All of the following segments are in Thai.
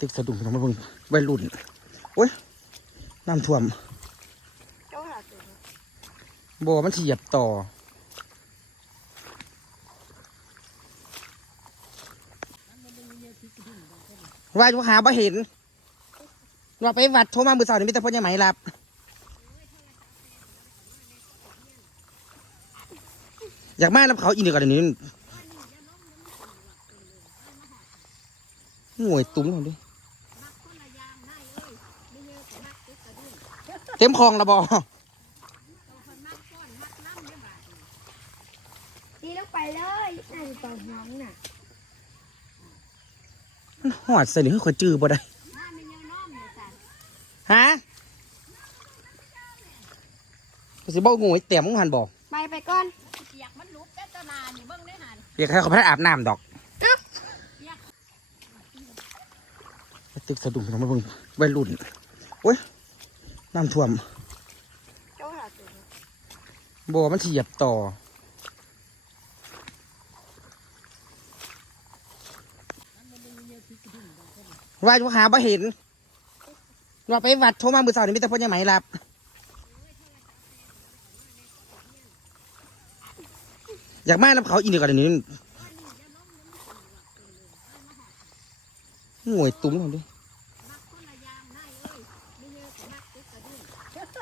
ตึกสะดุ้งพี่น้องมาเบิ่งวัยรุ่นโอ้ยน้ำท่วมบ่มันเหยียบต่อว่าอยู่หาบ่เห็นว่าไปวัดโทรมามือสาวนี่มีแต่พ่อใหญ่ไหมรับอยากมาแล้วเขาอีกเดียวกันเดี๋ยวนี้ห่วยตุ้มเขาดิเต็มคลองและบอตีลงไปเลยนั่นตอนน้องน่ะมันหอดใส่หรือเขาจื้อบ่ได้ฮะก็สิบอกงูไอ้เต็มมึงหันบอกไปไปก่อนเปียกมันลุกแต่ตะนานนี่เบิ่งได้หันเรียกให้เขาพระอาบน้ำดอกไปตึกสะดุ้งพี่น้องมาเบิ่งวัยรุ่นโอ้ย น้ำท่วมบ่มันเหยียบต่อ ว่าอยู่หาบ่เห็น ว่าไปวัดโทรมามือสาวนี่มีแต่พ่อใหญ่ไหมรับอยากมาแล้วเขาอีกเดียวกันเดี๋ยวนี้ห่วยตุ้มเขา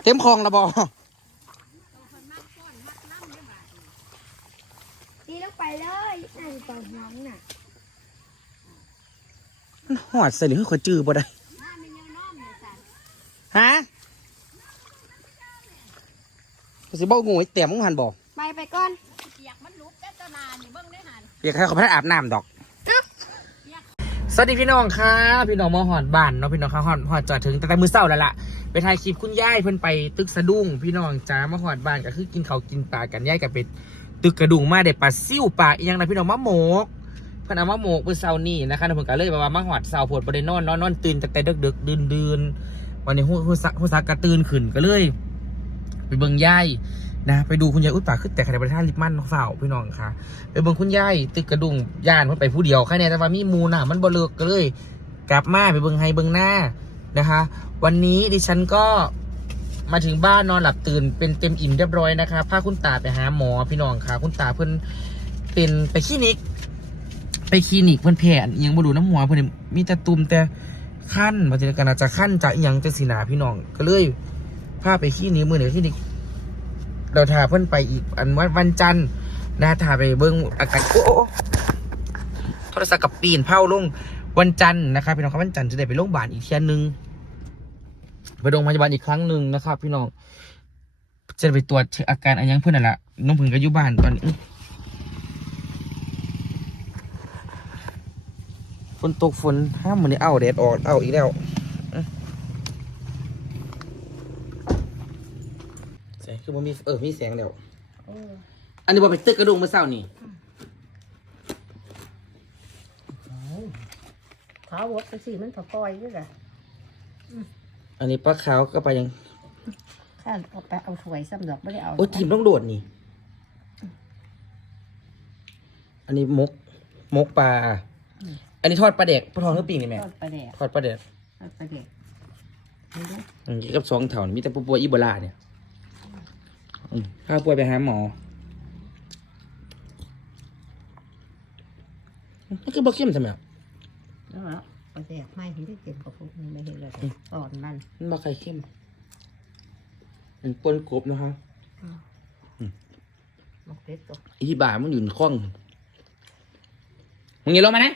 เต็มคลองและบอตีลงไปเลยนั่นตอนน้องน่ะมันหอดใส่หรือเขาจื้อบ่ได้ฮะก็สิบอกงูไอ้เต็มมึงหันบอกไปไปก่อนเปียกมันลุกแต่ตะนานนี่เบิ่งได้หันเรียกให้เขาพระอาบน้ำดอก สวัสดีพี่น้องค่ะ พี่น้องมาหอดบ้านเนาะพี่น้องค่ะหอดหอดจอดถึงแต่แต่มือเศร้าแล้วล่ะไปถ่ายคลิปคุณย่ายเพิ่นไปตึกสะดุ้งพี่น้องจ้ามาหอดบ้านก็คือกินเขากินปลากันย่ายกับเป็ดตึกกระดุงมาได้ปลาซิ่วปลาอีหยังนะพี่น้องมะโมกเพิ่นเอามะโมกมือเศร้านี่นะคะแล้วเพิ่นก็เลยแบบว่ามาหอดเศร้าปวดประเด็นนอนนอนนอนตื่นแต่แต่ดึกดึกดื่นดื่นวันนี้หูหูซักหูซักกระตื่นขึ้นก็เลย ไปเบิ่งย่าย นะไปดูคุณยายอุ้ยปากขึ้นแต่ขณะประทานลิปมันเฝ้าพี่น้องค่ะไปเบิ่งคุณยายตึกกระดุงย่านเพิ่นไปผู้เดียวแค่นี้แต่ว่ามีมูน่ะ มันบ่เลิกก็เลย กลับมาไปเบิ่งให้เบิ่งหน้านะคะ วันนี้ดิฉันก็มาถึงบ้านนอนหลับตื่นเป็นเต็มอิ่มเรียบร้อยนะคะพาคุณตาไปหาหมอพี่น้องค่ะ คุณตาเพิ่นเป็นไปคลินิก ไปคลินิกเพิ่นแผนยังบ่ดูน้ำหัวเพิ่นนี่มีแต่ตุ่มแต่ขั้นมาเจอกันอาจจะขั้นจะยังจะสีหนาพี่น้องก็เลยพาไปคลินิกมือหนึ่งคลินิก เราถ่าเพิ่นไปอีกอันวันวันจันทร์นะถ่าไปเบิ่งอาการโอ้โอ้โอ้โทรศัพท์กับปีนเผาลงวันจันทร์นะครับพี่น้องครับวันจันทร์จะได้ไปโรงพยาบาลอีกเที่ยหนึงไปโรงพยาบาลอีกครั้งหนึ่งนะครับ พี่น้องจะไปตรวจอาการอะไรยังเพื่อนนั่นแหละน้องผึ่งก็อยู่บ้านตอนนี้ฝนตกฝนห้ามมันนี่เอาแดดออกเอาอีกแล้วอื้อแสง คือมันมีเออมีแสงแล้วเอออันนี้บอกไปตึกกระดุงเมื่อเช้านี่ขาวดไปสิมันถอปล่อยด้วยแหละอันนี้ปลาขาวก็ไปยังข้าเอาไปเอาถ้วยซ้ำดอกไม่ได้เอาโอ้ยทีมต้องโดดนี่ อันนี้มกมกปลา อันนี้ทอดปลาเด็กปลาทองหรือปิงนี่แม่ทอดปลาแดกทอดปลาเด็กทอดปลาแดกนี่เด้ออืมกับสองเถานี่มีแต่ผู้ป่วยอีโบลาเนี่ย อืมพาป่วยไปหาหมอมันก็บอกเข้มทำไมอะแล้วเหรอปลาแดกไม่เห็นได้เก็บกับพวกนี้ไม่เห็นเลยตอนมันมันบอกใครเข้มมันปนกบนะครับมกเป็ดตัวอีที่บ่ามันอยู่ในคล้องมึงอย่าลงมานะ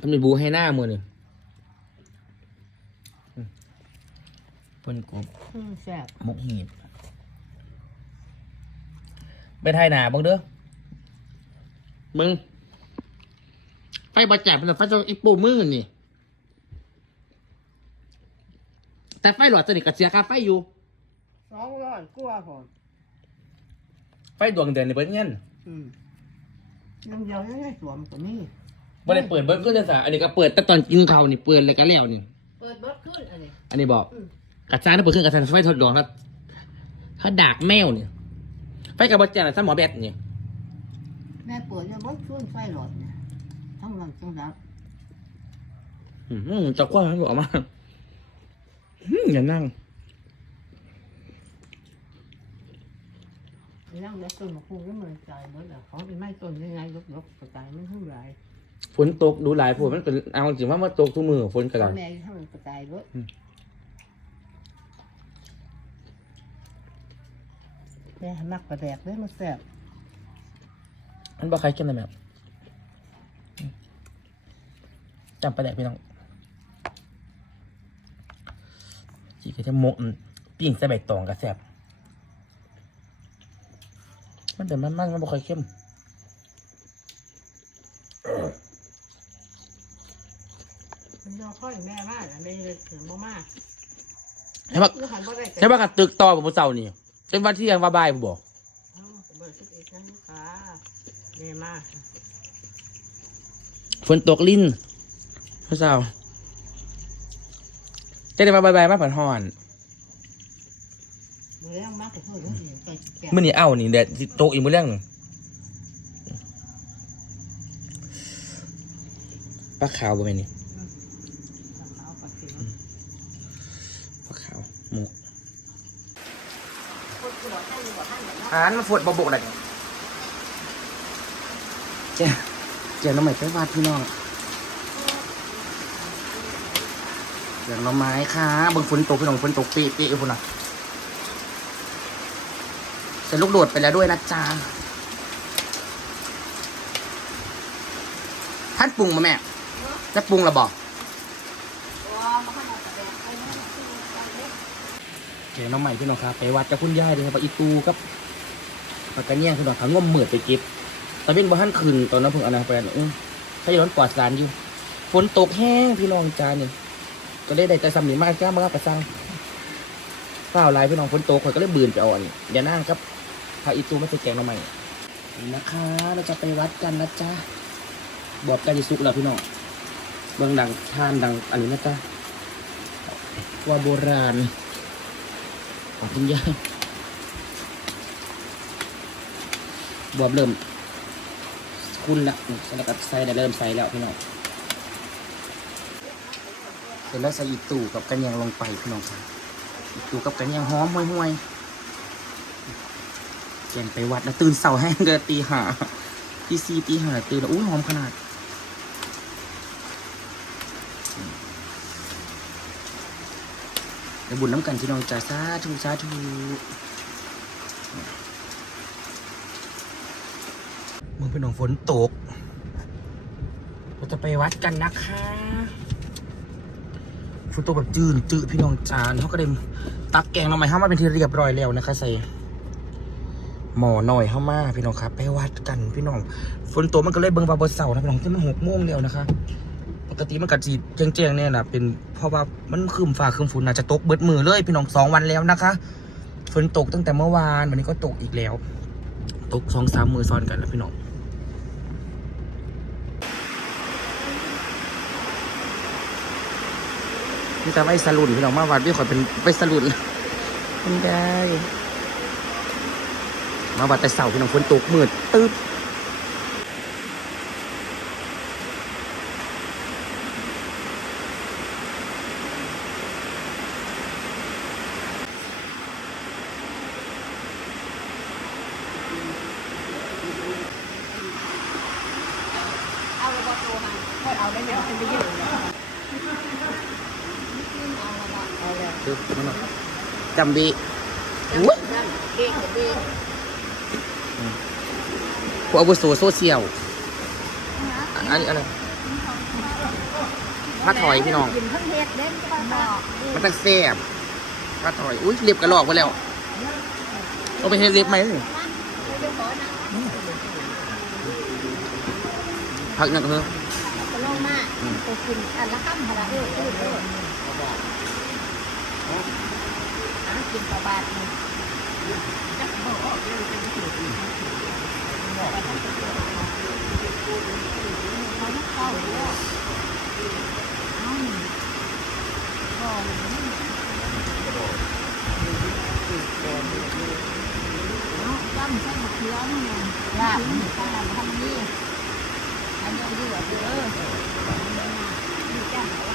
มันเป็นบูให้หน้ามือนี่อื ปนกบอืมแซ่บมกหีบไปไทยหนาบังเด้อมึง ไฟบาจับเป็นไฟจนอีปูมือนี่ แต่ไฟหลอดสนิทกับเสียค่าไฟอยู่ สองร้อยกว่าพอไฟดวงเดือนในเบิร์ดเงินอืมยังเดียวยังไงสวมตัวนี้บ่ได้เปิดเบิร์ดขึ้นเลยสะอันนี้ก็เปิดแต่ตอนกินข้าวนี่เปิดเลยก็แล้วนี่ เปิดเบิดขึ้นอันนี้ อันนี้บอกอืม กระจายถ้าเปิดเครื่องกระจายไฟทดลองแล้วถ้าดากแมวเนี่ยไฟกับบอจันถ้าหมอแบตเนี่ยแม่เปิดยังเบิดขึ้นไฟหลอดเนี่ยฮทั้งหลังทั้งดับอืมจะกว้างให้บอกมาอืมอย่านั่งนั่งแล้วต้นมะพร้าวก็มันใจหมดอะของเป็นไม้ต้นยังไงลกๆกระจายมันเท่าไหร่ฝนตกดูหลายฝนมันเป็นเอาจริงว่ามันตกทุกมือฝนกระพ่ดาอษแม่ถ้ามันกระจายรถ แม่มักกระแดกเลยมันแซ่บมันบอกใครเข้มเลยแม่อืมจำไปแดกพี่น้องจีก็จะมกอืมปิ้งใส่ใบตองกระแซบมันเป็นมันๆมันบอกใครเข้มมันยอพ่อแม่มากแม่เลยเสือมากใช่ปะคือหันบ่ได้ใช่ปะกับตึกต่อผมเสาร์นี่ เป็นวันที่ยังว่าบ่ายผมบอกเบอร์สิบเอ็ดนะลูกาแม่มากฝนตกลิ้นพี่สาวจะได้มาบายบายมาผ่านหอนมือแรงมากแต่เพื่อนก็สิไปแกะมื่อนี้เอ้านี่เด็ดสิโตกอีกมือเรื่องหนึ่งปลาขาวบ่แม่นนี่ เอาไปสิ ปลาขาวหมก อ่านมาฝดบบกอะไรเจ้าเจ้าน้องใหม่ไปวาดพี่น้องเจ้าน้องไม้ค่ะเบิ่งฝนตกพี่น้องฝนตกปีปีอยู่พุ่นน่ะใส่ลูกโดดไปแล้วด้วยนะจ๊ะท่านปรุงมาแม่จะปรุงรือบอกเก๋น้องใหม่พี่น้องครับไปวัดกับคุณย่าเลยครับอีตูกับ ปากกระเนี่ยคือแบบเขาง่มเหมือดไปเก็บตะเวนบ้านคืนตอนนั้นเพิ่งเอานาไปเออถ้าย้อนปลอดสารอยู่ ฝนตกแห้งพี่น้องจานนี่ก็เลยได้แต่สำนีมากจ้ามากกระซังเปล่าลายพี่น้องฝนตกข่อยก็เลยบืนไปอ่อนอย่านั่งครับพาอีตูไม่ใช่แกงน้องใหม่นี่นะคะ เราจะไปวัดกันนะจ๊ะบอบใกล้จะสุกแล้วพี่น้องเบื้องดังทานดังอันนี้นะจ๊ะว่าโบราณของคุณย่า บวบเริ่มคุณละใส่แล้วก็ใส่ได้เริ่มใส่แล้วพี่น้องเสร็จแล้วใส่อีตู่กับกระเนียงลงไปพี่น้องครับอีตู่กับกระเนียงหอมห่วยๆแกนไปวัดแล้วตื่นเสาแห้งเดือตีหาตีสี่ตีห้าตื่นแล้วอุ้หอมขนาดเดี๋ยวบุญน้ำกันพี่น้องจ่าสาธุสาธุ มึงเป็นหนองฝนตก เราจะไปวัดกันนะคะฝนตกแบบจืนจืดพี่น้องจานเขาก็เด็มตักแกงเราใหม่เข้ามาเป็นที่เรียบร้อยแล้วนะคะใส่หมอหน่อยเข้ามาพี่น้องครับ ไปวัดกันพี่น้องฝนตกมันก็เลยเบิ่งว่าบเสานะพี่น้องที่มันหกโมงแล้วนะคะ ปกติมันกะจีแจ้งๆเนี่ยนะเป็นเพราะว่ามันคืมฟ้าคืมฝนอาจจะตกเบิดมือเลยพี่น้องสองวันแล้วนะคะฝนตกตั้งแต่เมื่อวานวันนี้ก็ตกอีกแล้ว ตกสองสามมือซ้อนกันแล้วพี่น้อง นี่แต่ไว้สลุนพี่น้องมาวัดพี่ขอยเป็นไว้สลุนไม่ได้ มาวัดแต่เสาร์พี่น้องฝนตกมืดตึ๊บเอาระบบโทรมาค่อยเอาได้ไหมเป็นไปยืด เอาเลยตึ๊บพี่น้องจำดีอุ้ยนั่นเก่งเก่งผู้อาวุโสโซเชียลอันนี้อะไรผ้าถอยพี่น้อง กินทั้งเห็ดเล่นปลาหมอกมันตั้งแซ่บผ้าถอย อุ้ยเล็บกระลอกไปแล้ว เอาไปเฮ็ดเล็บไหมนี่พักหนักเถอะจะลงมาตัวกินอันละข้ามพละเออเออ เอออะกินปลาบาทนี่เขาไม่เข้าเลยเอ้าก่อนเนาะจ้ำใส่มะเขือนี่ไงลาบนี่ข้าวมันทำนี่ไอ้เดือดเด้อ